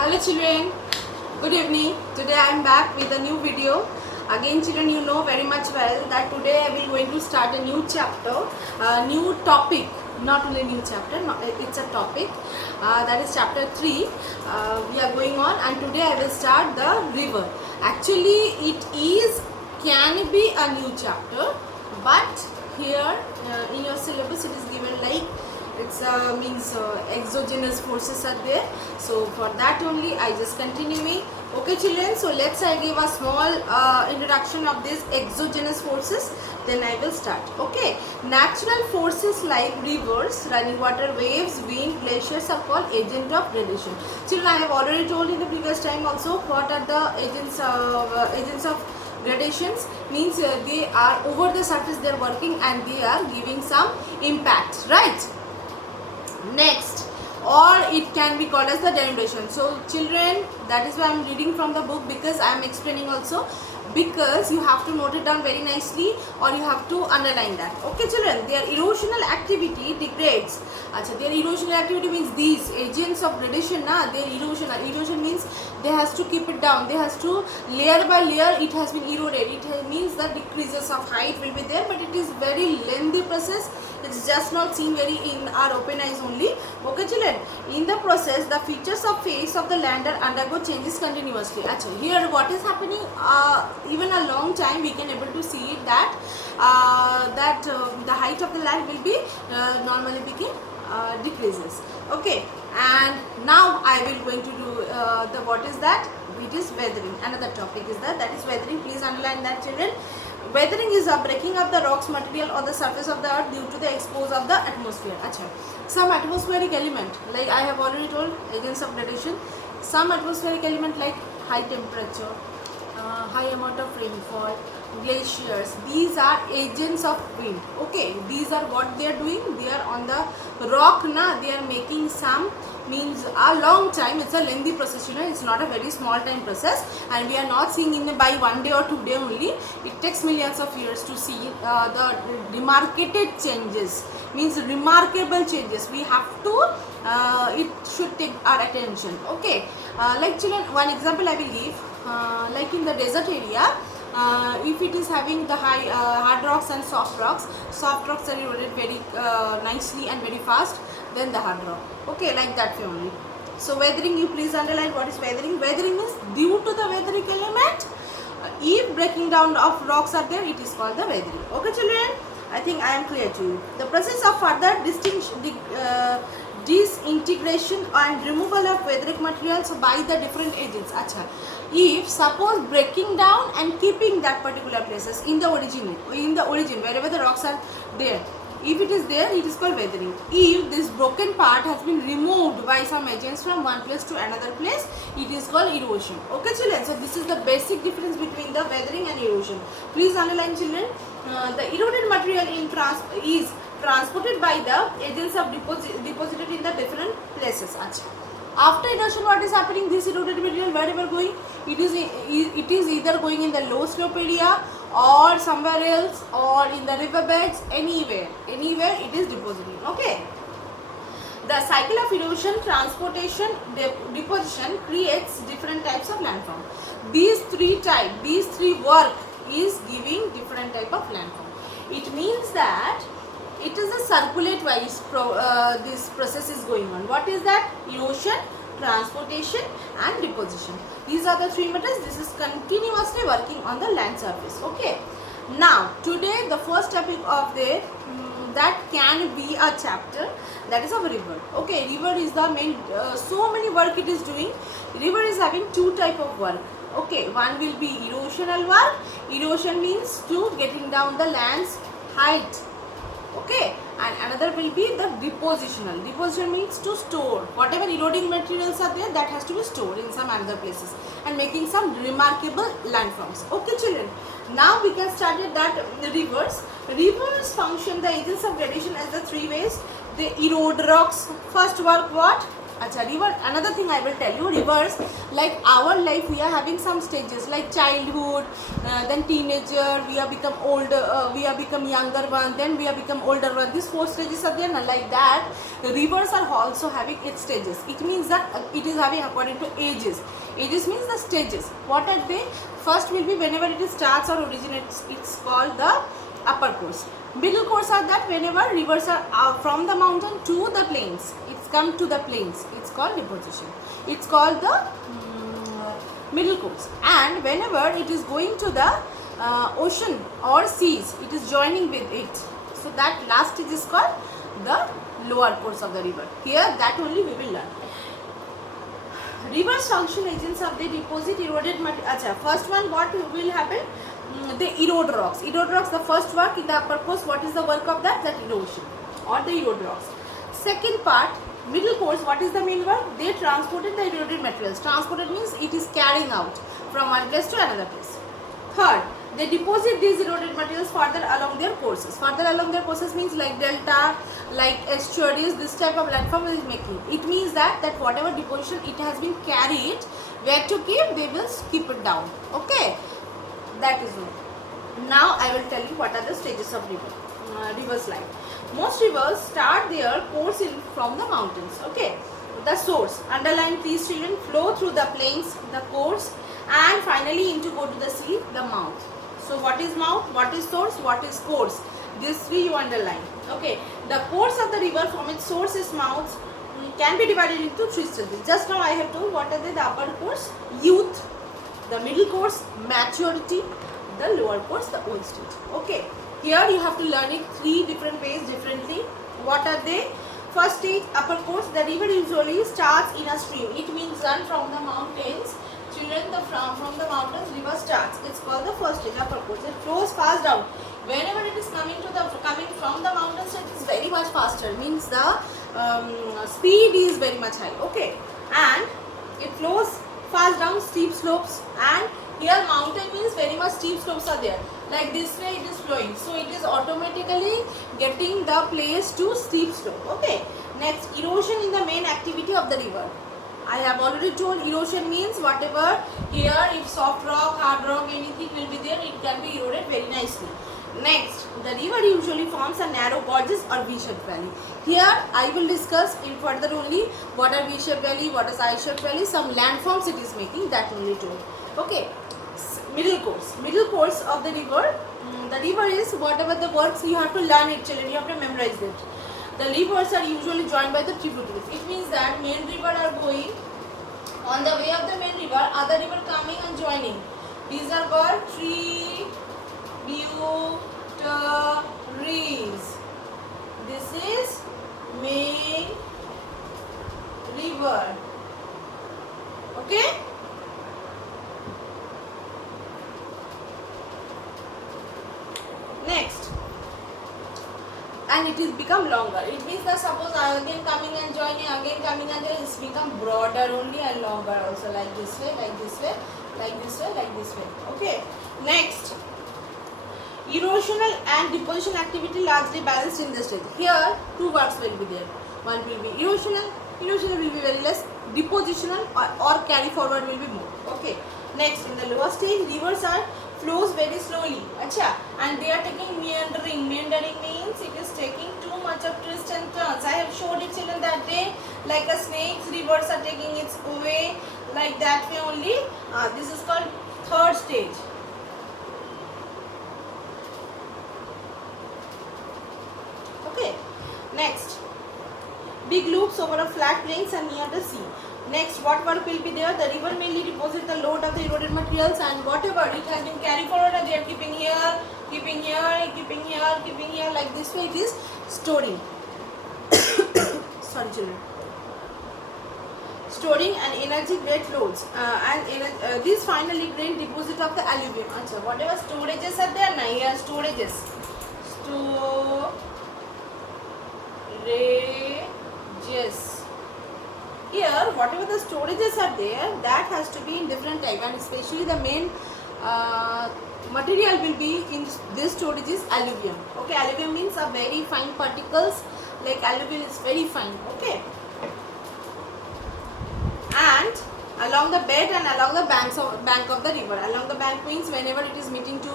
Hello children, good evening. Today I am back with a new video. Again children, you know very much well that today I will going to start a new chapter, a new topic, not only new chapter, it's a topic, that is chapter 3. We are going on and today I will start the river. Actually can be a new chapter, but here in your syllabus it is given like it's means exogenous forces are there, so for that only I just continuing. Okay children, so let's I give a small introduction of this exogenous forces, then I will start. Okay, natural forces like rivers, running water, waves, wind, glaciers are called agent of gradation. Children, I have already told in the previous time also what are the agents of gradations. Means they are over the surface, they are working and they are giving some impact, right? Next, or it can be called as the denudation. So children, that is why I am reading from the book, because I am explaining also, because you have to note it down very nicely or you have to underline that. Okay children, their erosional activity degrades. Achha, their erosional activity means these agents of gradation, their erosion means they has to keep it down, they has to layer by layer it has been eroded. It means that decreases of height will be there, but it is very lengthy process. It's just not seen very in our open eyes only. Okay children, in the process the features of face of the land undergo changes continuously. Achha, here what is happening, even a long time we can able to see that the height of the land will be normally begin decreases. Okay, and now I will going to do the what is that, it is weathering. Another topic is that is weathering. Please underline that children. Weathering is a breaking of the rocks material on the surface of the earth due to the expose of the atmosphere. Achha, some atmospheric element, like I have already told, agents of gradation. Some atmospheric element like high temperature, high amount of rainfall, glaciers, these are agents of wind. Okay, these are what they are doing, they are on the rock, they are making some, means a long time, it's a lengthy process, it's not a very small time process, and we are not seeing in by 1 day or 2 day only. It takes millions of years to see the demarcated changes, means remarkable changes. We have to it should take our attention. Okay, like children, one example I will give, like in the desert area, if it is having the high hard rocks and soft rocks are eroded very nicely and very fast than the hard rock. Okay, like that way only. So weathering, you please underline what is weathering. Weathering is due to the weathering element, if breaking down of rocks are there, it is called the weathering. Okay children, I think I am clear to you. The process of further disintegration and removal of weathering materials by the different agents. Achha, if suppose breaking down and keeping that particular places in the origin wherever the rocks are there, if it is there, it is called weathering. If this broken part has been removed by some agents from one place to another place, it is called erosion. Okay children, so this is the basic difference between the weathering and erosion. Please underline children. The eroded material is transported by the agents of deposited in the different places. Achha. After erosion, what is happening? This eroded material wherever going, it is either going in the low slope area or somewhere else, or in the riverbeds, anywhere it is depositing. Okay, the cycle of erosion, transportation, deposition creates different types of landform. These three work is giving different type of landform. It means that it is a circulate wise this process is going on. What is that? Erosion, transportation and deposition. These are the three methods. This is continuously working on the land surface. Okay, now today the first topic of the that can be a chapter, that is of river. Okay, river is the main, so many work it is doing. River is having two type of work. Okay, one will be erosional work. Erosion means to getting down the land's height. Okay, and another will be the depositional. Deposition means to store whatever eroding materials are there, that has to be stored in some other places and making some remarkable landforms. Okay children, now we can start with that rivers. Rivers function the agents of gradation as the three ways. They erode rocks. First work what? Acha, river, another thing I will tell you, rivers, like our life, we are having some stages like childhood, then teenager, we have become older, we have become younger one, then we have become older one. These 4 stages are there, like that. Rivers are also having its stages. It means that it is having according to ages. Ages means the stages. What are they? First will be whenever it starts or originates, it's called the upper course. Middle course are that whenever rivers are from the mountain to the plains, it's come to the plains, it's called deposition. It's called the middle course. And whenever it is going to the ocean or seas, it is joining with it. So that last stage is called the lower course of the river. Here that only we will learn. Rivers function agents of the deposit eroded material. First one, what will happen? They erode rocks. Erode rocks, the first work in the upper course. What is the work of that? That erosion or the erode rocks. Second part, middle course, what is the main work? They transported the eroded materials. Transported means it is carrying out from one place to another place. Third, they deposit these eroded materials further along their courses. Further along their courses means like delta, like estuaries, this type of landform is making. It means that whatever deposition it has been carried, where to keep, they will keep it down. Okay, that is all. Now I will tell you what are the stages of river's life. Most rivers start their course from the mountains. Okay, the source, underline please children, flow through the plains, the course, and finally into go to the sea, the mouth. So what is mouth, what is source, what is course? These 3 you underline. Okay, the course of the river from its source is mouth can be divided into 3 stages. Just now I have told what are the upper course, youth, the middle course, maturity, the lower course, the old stage. Okay, here you have to learn it 3 different ways differently. What are they? First stage, upper course, the river usually starts in a stream. It means run from the mountains. Children, from the mountains river starts. It's called the first stage, upper course. It flows fast down. Whenever it is coming from the mountains, it is very much faster. Means the speed is very much high. Okay, and it flows fast down steep slopes. And here mountain means very much steep slopes are there. Like this way it is flowing. So it is automatically getting the place to steep slope. Okay. Next, erosion is the main activity of the river. I have already told erosion means whatever here, if soft rock, hard rock, anything will be there, it can be eroded very nicely. Next, the river usually forms a narrow gorges or V-shaped valley. Here I will discuss in further only what are V-shaped valley, what is I-shaped valley, some landforms it is making, that only told. Okay, middle course of the river. The river is whatever the works you have to learn it, children, you have to memorize it. The rivers are usually joined by the tributaries. It means that main river are going on the way of the main river, other river coming and joining. These are called tributaries. This is main river. Okay? Next, and it is become longer. It means that suppose again coming and joining, again coming and joining, it's become broader only and longer also, like this way, like this way, like this way, like this way. Okay. Next, erosional and deposition activity largely balanced in the stage. Here 2 works will be there. One will be erosional will be very less, depositional or carry forward will be more. Okay. Next, in the lower stage, rivers are flows very slowly. Acha, and they are taking meandering. Meandering means it is taking too much of twists and turns. I have showed it children that day, like a snake, rivers are taking its way like that way only. This is called third stage. Okay. Next, big loops over a flat plains and near the sea. Next, what work will be there? The river mainly deposit the load of the eroded materials, and whatever it has been carried forward, and they are keeping here, keeping here, keeping here, keeping here, like this way it is storing. Sorry children. Storing and energy great loads these finally great deposit of the alluvium. Achha, whatever storages are there, now here storages. Storages. Here, whatever the storages are there, that has to be in different type, and especially the main material will be in this storage is alluvium. Okay, alluvium means a very fine particles, like alluvium is very fine. Okay. and along the bed and along the bank of the river. Along the bank means whenever it is meeting to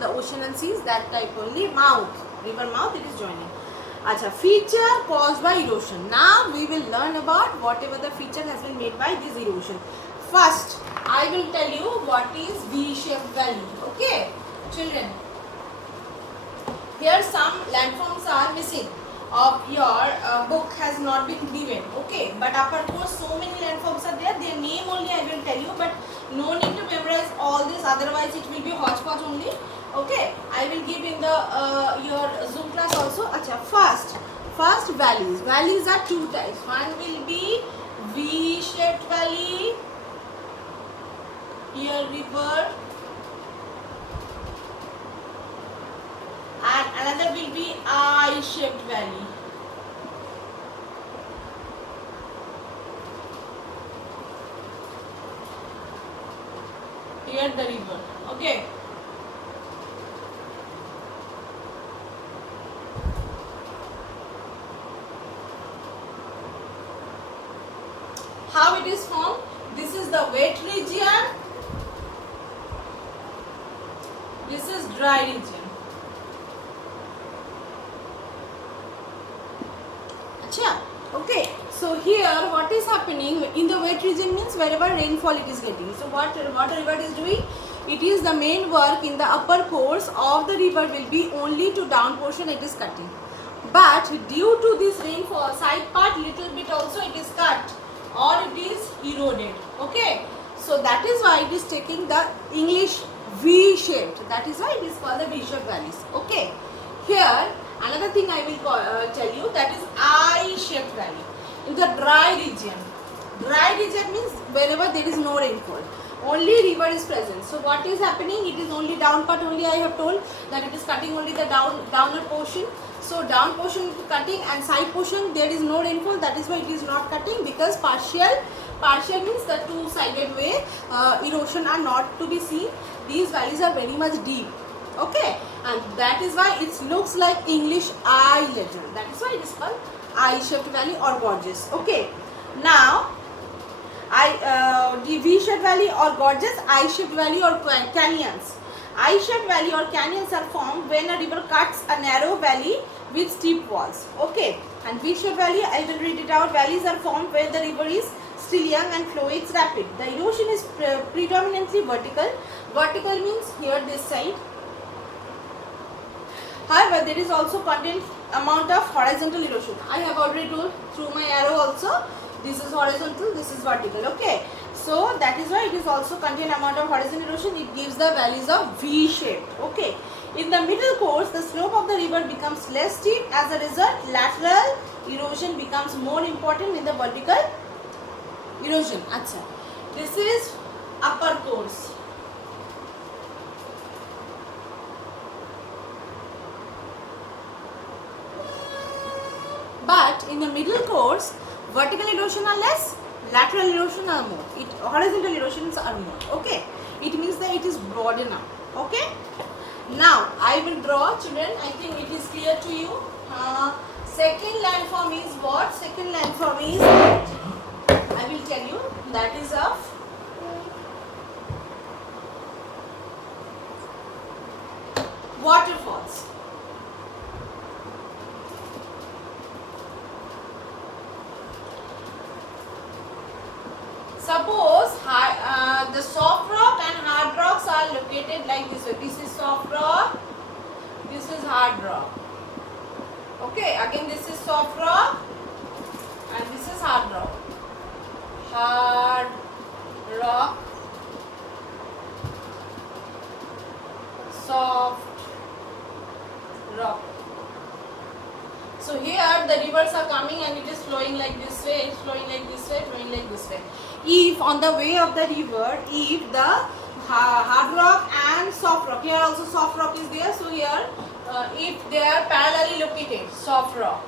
the ocean and seas, that type only. Mouth, river mouth, it is joining. Acha, feature caused by erosion. Now we will learn about whatever the feature has been made by this erosion. First, I will tell you what is V-shaped valley. Okay, children. Here some landforms are missing. Of your book has not been given. Okay, but upper course so many landforms are there. Their name only I will tell you, but no need to memorize all this. Otherwise, it will be hodgepodge only. Okay, I will give in the your Zoom class also. Acha, first valleys. Valleys are two types. One will be V-shaped valley. Here river. And another will be I-shaped valley. Here the river. Okay. How it is formed? This is the wet region. This is dry region. Okay, so here what is happening in the wet region means wherever rainfall it is getting. So what river is doing? It is the main work in the upper course of the river will be only to down portion it is cutting. But due to this rainfall, side part little bit also it is cut or it is eroded. Okay, so that is why it is taking the English V-shaped. That is why it is called the V-shaped valleys. Okay, here another thing I will tell you, that is I-shaped valley. In the dry region. Dry region means wherever there is no rainfall. Only river is present. So what is happening? It is only down part only, I have told that it is cutting only the downer portion. So down portion is cutting and side portion there is no rainfall. That is why it is not cutting, because partial means the two-sided way erosion are not to be seen. These valleys are very much deep. Okay, and that is why it looks like English I letter. That is why it is called I-shaped valley or gorges. Okay, now the V-shaped valley or gorges, I-shaped valley or canyons. I-shaped valley or canyons are formed when a river cuts a narrow valley with steep walls. Okay, and V-shaped valley, I will read it out. Valleys are formed where the river is still young and flow is rapid. The erosion is predominantly vertical. Vertical means here this side. However, there is also content amount of horizontal erosion. I have already told through my arrow also. This is horizontal, this is vertical. Okay. So that is why it is also contain amount of horizontal erosion. It gives the valleys of V shape. Okay. In the middle course, the slope of the river becomes less steep. As a result, lateral erosion becomes more important in the vertical erosion. Achha. This is upper course. But in the middle course, vertical erosion are less, lateral erosion are more. Horizontal erosions are more. Okay. It means that it is broad enough. Okay. Now I will draw, children. I think it is clear to you. Second landform is what? Second landform is, I will tell you, that is of waterfalls. Suppose the soft rock and hard rocks are located like this way. This is soft rock, this is hard rock. Okay, again this is soft rock and this is hard rock. Hard rock, soft rock. So here the rivers are coming and it is flowing like this way, flowing like this way, flowing like this way. If on the way of the river, if the hard rock and soft rock, here also soft rock is there, so here if they are parallelly located, soft rock,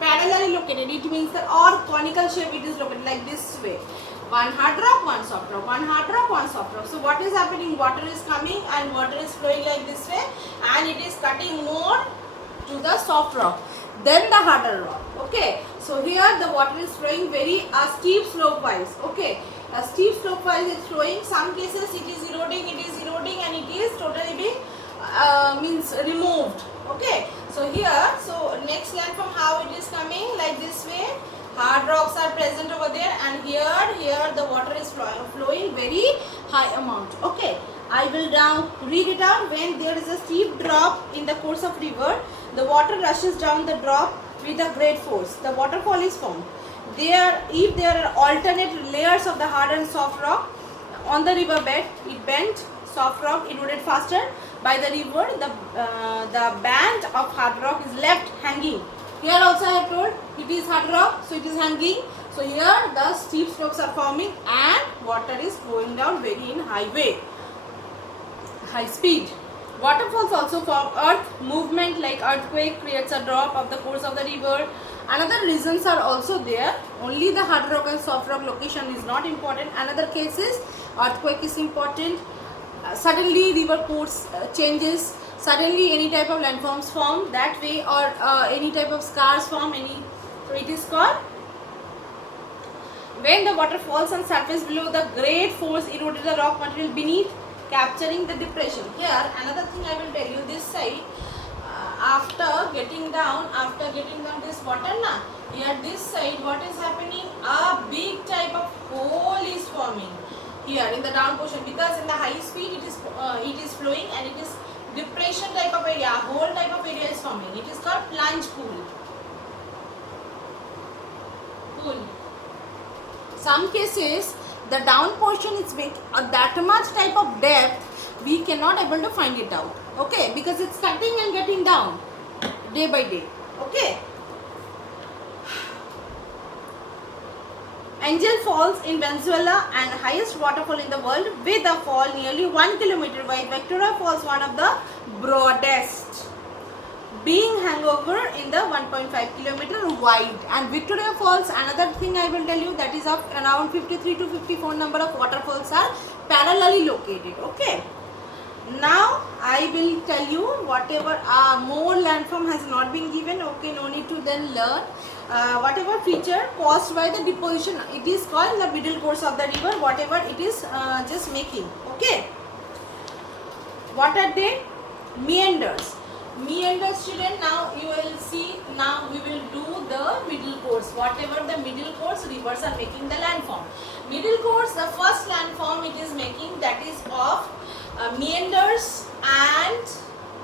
parallelly located, it means that or conical shape it is located like this way. One hard rock, one soft rock, one hard rock, one soft rock. So what is happening? Water is coming and water is flowing like this way and it is cutting more to the soft rock. then the harder rock. Okay, so here the water is flowing very steep slope wise. Okay, a steep slope wise is flowing. Some cases it is eroding, and it is totally being means removed. Okay, so here, so next landform how it is coming, like this way. Hard rocks are present over there, and here the water is flowing very high amount. Okay, I will now read it out. When there is a steep drop in the course of river, the water rushes down the drop with a great force. The waterfall is formed. If there are alternate layers of the hard and soft rock on the river bed, it bent, soft rock eroded faster by the river. The band of hard rock is left hanging. Here also I have told it is hard rock, so it is hanging. So here the steep slopes are forming and water is flowing down very in high speed. Waterfalls also form earth movement, like earthquake creates a drop of the course of the river. Another reasons are also there. Only the hard rock and soft rock location is not important. Another case is earthquake is important. Suddenly river course changes. Suddenly any type of landforms form that way, or any type of scars form. So it is called when the water falls on surface below, the great force eroded the rock material beneath, capturing the depression. Here another thing I will tell you, this side after getting down this water na, here this side what is happening, a big type of hole is forming here in the down portion, because in the high speed it is flowing and it is depression type of area, hole type of area is forming. It is called plunge pool. Some cases the down portion is big, that much type of depth we cannot able to find it out. Okay, because it's cutting and getting down day by day. Okay. Angel Falls in Venezuela, and highest waterfall in the world with a fall nearly 1 kilometer wide. Victoria Falls, one of the broadest, being hangover in the 1.5 kilometer wide. And Victoria Falls, another thing I will tell you, that is of around 53 to 54 number of waterfalls are parallelly located. Okay. Now I will tell you whatever more landform has not been given. Okay, no need to then learn. Whatever feature caused by the deposition, it is called the middle course of the river, whatever it is just making. Okay, what are they? Meanders. Student, now you will see, now we will do the middle course. Whatever the middle course rivers are making the landform. Middle course, the first landform it is making, that is of meanders, and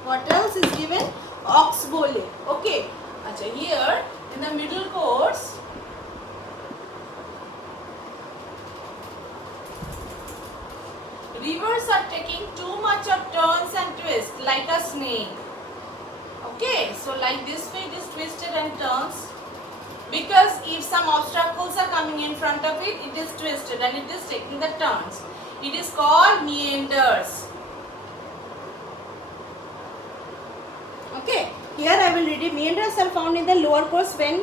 what else is given? Oxbow. Okay, Achha, here in the middle course, rivers are taking too much of turns and twists like a snake. Okay, so like this way it is twisted and turns, because if some obstacles are coming in front of it, it is twisted and it is taking the turns. It is called meanders. Okay, here I will read it. Meanders are found in the lower course. When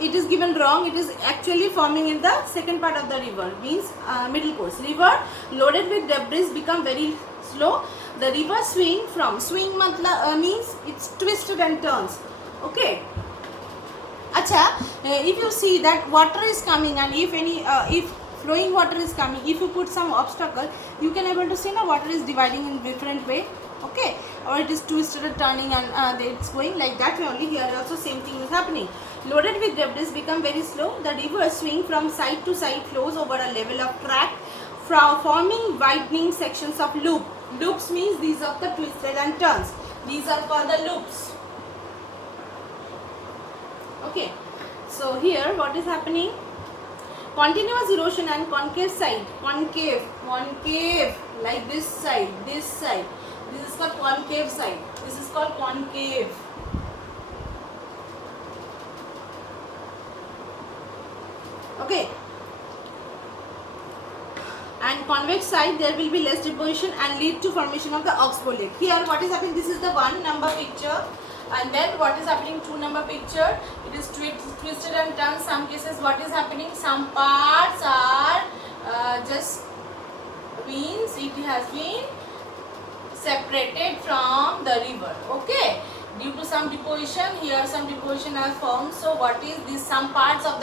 it is given wrong, it is actually forming in the second part of the river, means middle course. River loaded with debris become very slow. The river swing means it's twisted and turns. Okay. Acha, if you see that water is coming, and if flowing water is coming, if you put some obstacle, you can able to see the water is dividing in different way. Okay, or it is twisted and turning, and it's going like that way only. Here also same thing is happening. Loaded with debris become very slow. The river swing from side to side, flows over a level of track, forming widening sections of loop. Loops means these are the twisted and turns. These are called the loops. Okay, so here what is happening? Continuous erosion and concave side. Concave, like this side. This is called concave side. This is called concave. Okay. And convex side, there will be less deposition and lead to formation of the oxbow lake. Here what is happening? This is the 1 number picture, and then what is happening? 2 number picture. It is twisted and turned. Some cases what is happening? Some parts are just means it has been separated from the river. Okay. Due to some deposition, here some deposition are formed. So what is this? Some parts of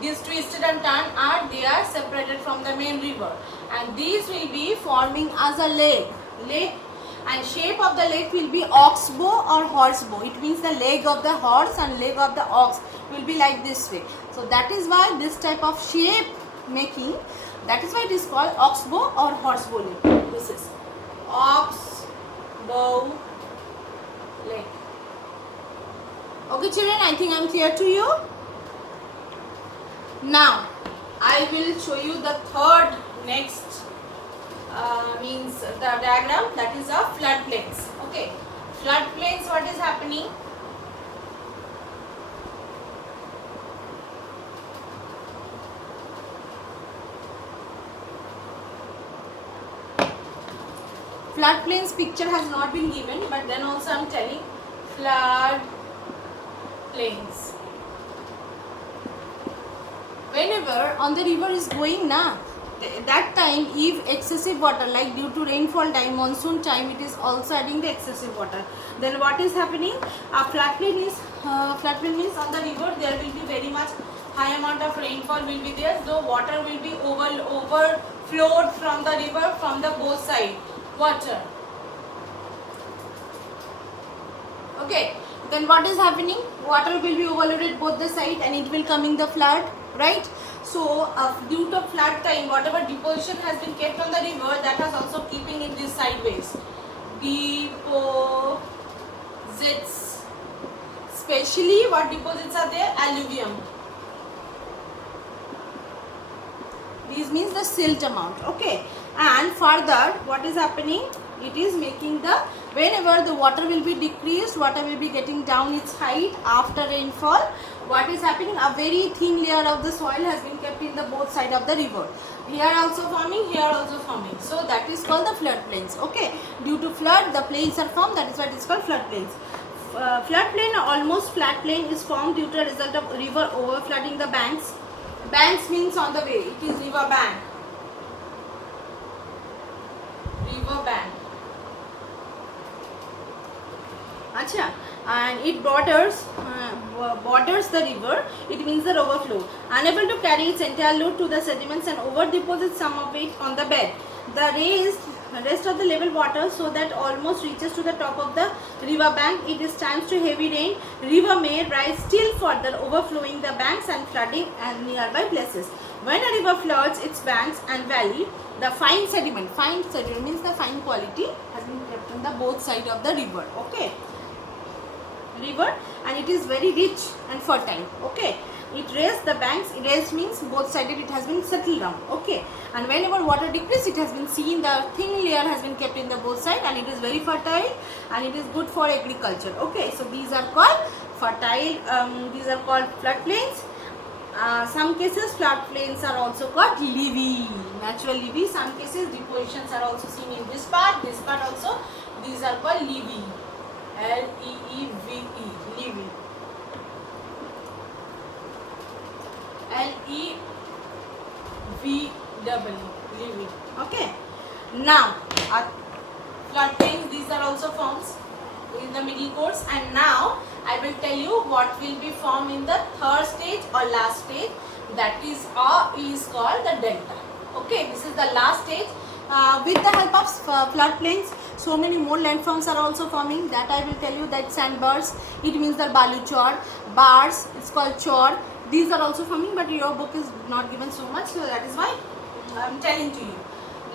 this twisted and turned are they are separated from the main river, and these will be forming as a lake, and shape of the lake will be oxbow or horsebow. It means the leg of the horse and leg of the ox will be like this way. So that is why this type of shape making, that is why it is called oxbow or horsebow lake. This is oxbow lake. Okay children, I think I am clear to you. Now I will show you the third next means the diagram, that is of floodplains. Okay, floodplains, what is happening? Floodplains picture has not been given, but then also I am telling flood plains. Whenever on the river is going na, that time if excessive water, like due to rainfall time, monsoon time, it is also adding the excessive water, then what is happening? A floodplain means on the river there will be very much high amount of rainfall will be there, so water will be overflowed from the river from the both side water. Okay, then what is happening? Water will be overloaded both the side and it will come in the flood, right? So due to flood time, whatever deposition has been kept on the river, that has also keeping in this sideways. Deposits, especially what deposits are there? Alluvium. These means the silt amount. Okay, and further what is happening? It is making the, whenever the water will be decreased, water will be getting down its height after rainfall. What is happening? A very thin layer of the soil has been kept in the both side of the river. Here also forming, here also forming. So that is called the floodplains. Okay, due to flood, the plains are formed. That is why it is called floodplains. Floodplain, almost flat plain, is formed due to a result of river overflooding the banks. Banks means on the way. It is river bank. River bank. Acha, and it borders the river. It means the overflow, unable to carry its entire load to the sediments and over deposits some of it on the bed. The rest of the level water, so that almost reaches to the top of the river bank. It is times to heavy rain, river may rise still further, overflowing the banks and flooding and nearby places. When a river floods its banks and valley, the fine sediment means the fine quality, has been kept on the both side of the river. Okay, river, and it is very rich and fertile. Okay, it raised the banks. Raised means both sided, it has been settled down. Okay, and whenever water decreases, it has been seen the thin layer has been kept in the both side, and it is very fertile and it is good for agriculture. Okay, so these are called fertile, these are called floodplains. Some cases floodplains are also called levee, natural levee. Some cases depositions are also seen in this part also. These are called levee. L-E-E-V-E, levee. L-E-V-E, levee. Okay. Now, floodplains, these are also forms in the middle course, and now I will tell you what will be formed in the third stage or last stage, that is called the delta. Okay, this is the last stage. With the help of floodplains, so many more landforms are also forming. That I will tell you, that sandbars, it means the balu chor, bars, it's called chor. These are also forming, but your book is not given so much, so that is why I am telling to you.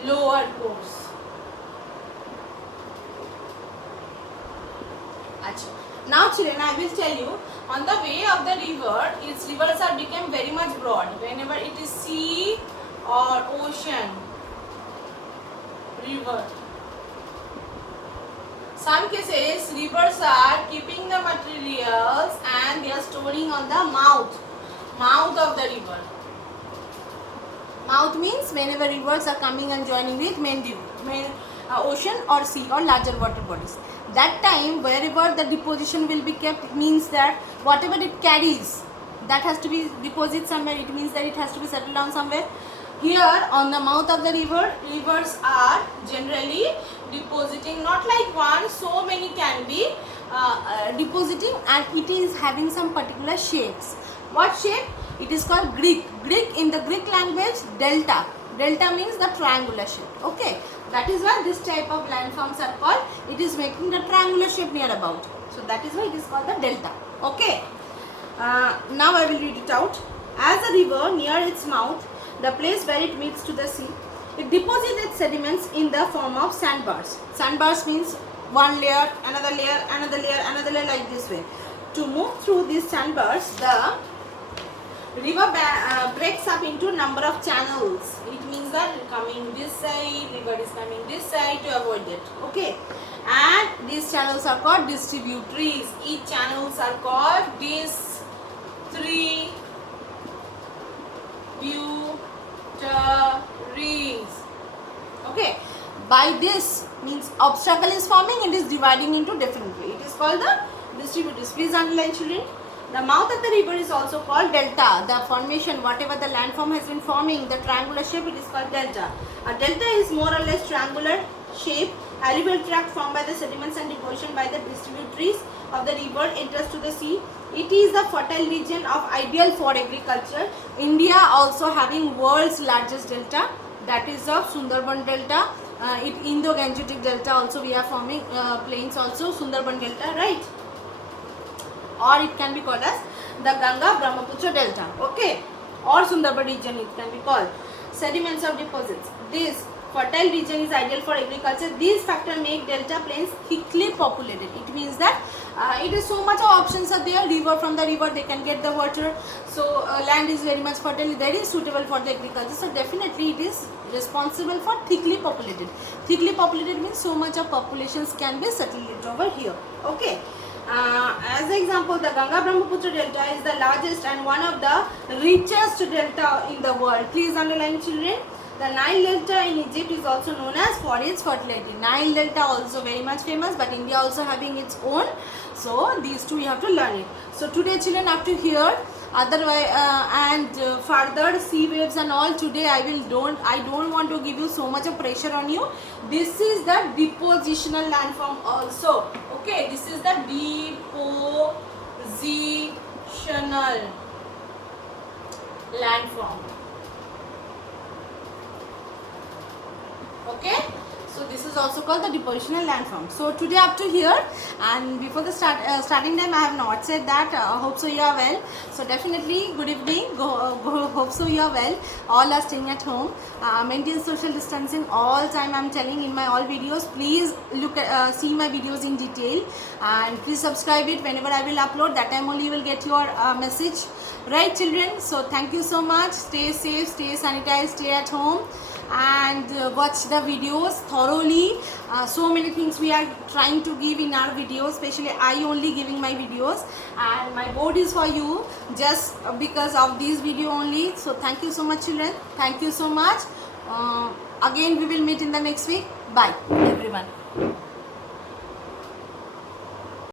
Lower course. Now children, I will tell you, on the way of the river, its rivers are become very much broad. Whenever it is sea or ocean, river. Some cases rivers are keeping the materials and they are storing on the mouth of the river. Mouth means whenever rivers are coming and joining with main ocean or sea or larger water bodies. That time wherever the deposition will be kept, means that whatever it carries, that has to be deposited somewhere. It means that it has to be settled down somewhere. Here on the mouth of the river, rivers are generally depositing, not like one, so many can be, depositing, and it is having some particular shapes. What shape? It is called Greek. In the Greek language, delta. Delta means the triangular shape. Okay, that is why this type of landforms are called. It is making the triangular shape near about. So that is why it is called the delta. Okay. Now I will read it out. As a river near its mouth, the place where it meets to the sea, it deposits its sediments in the form of sandbars. Sandbars means one layer, another layer, another layer, another layer, like this way. To move through these sandbars, the river breaks up into number of channels. It means that coming this side, river is coming this side to avoid it. Okay. And these channels are called distributaries. Each channels are called distributaries. Okay. By this means obstacle is forming, it is dividing into different way. It is called the distributaries. Please underline, children. The mouth of the river is also called delta. The formation, whatever the landform has been forming, the triangular shape, it is called delta. A delta is more or less triangular shape, alluvial tract formed by the sediments and deposition by the distributaries of the river enters to the sea. It is the fertile region of ideal for agriculture. India also having world's largest delta, that is of Sundarban delta. Indo-Gangetic delta also we are forming, plains also, Sundarban delta, right? Or it can be called as the Ganga Brahmaputra delta, okay, or Sundarban region it can be called. Sediments of deposits. This fertile region is ideal for agriculture. These factors make delta plains thickly populated. It means that it is so much of options are there. River, from the river they can get the water, so land is very much fertile, very suitable for the agriculture. So definitely it is responsible for thickly populated. Thickly populated means so much of populations can be settled over here. Okay. As an example, the Ganga Brahmaputra delta is the largest and one of the richest delta in the world. Please underline, children. The Nile delta in Egypt is also known as for its fertility. Nile delta also very much famous, but India also having its own. So these two you have to learn it. So today, children, up to here. Otherwise further sea waves and all, today I don't want to give you so much of pressure on you. This is the depositional landform also. Okay, this is the depositional landform. Okay, so this is also called the depositional landform. So today up to here, and before the starting time I have not said that. Hope so you are well. So definitely good evening. Hope so you are well. All are staying at home. Maintain social distancing all time. I am telling in my all videos. Please look at see my videos in detail, and please subscribe it. Whenever I will upload, that time only you will get your message. Right, children? So thank you so much. Stay safe, stay sanitized, stay at home, and watch the videos thoroughly. So many things we are trying to give in our videos, especially I only giving my videos, and my board is for you just because of this video only. So thank you so much, children. Thank you so much. Again we will meet in the next week. Bye everyone.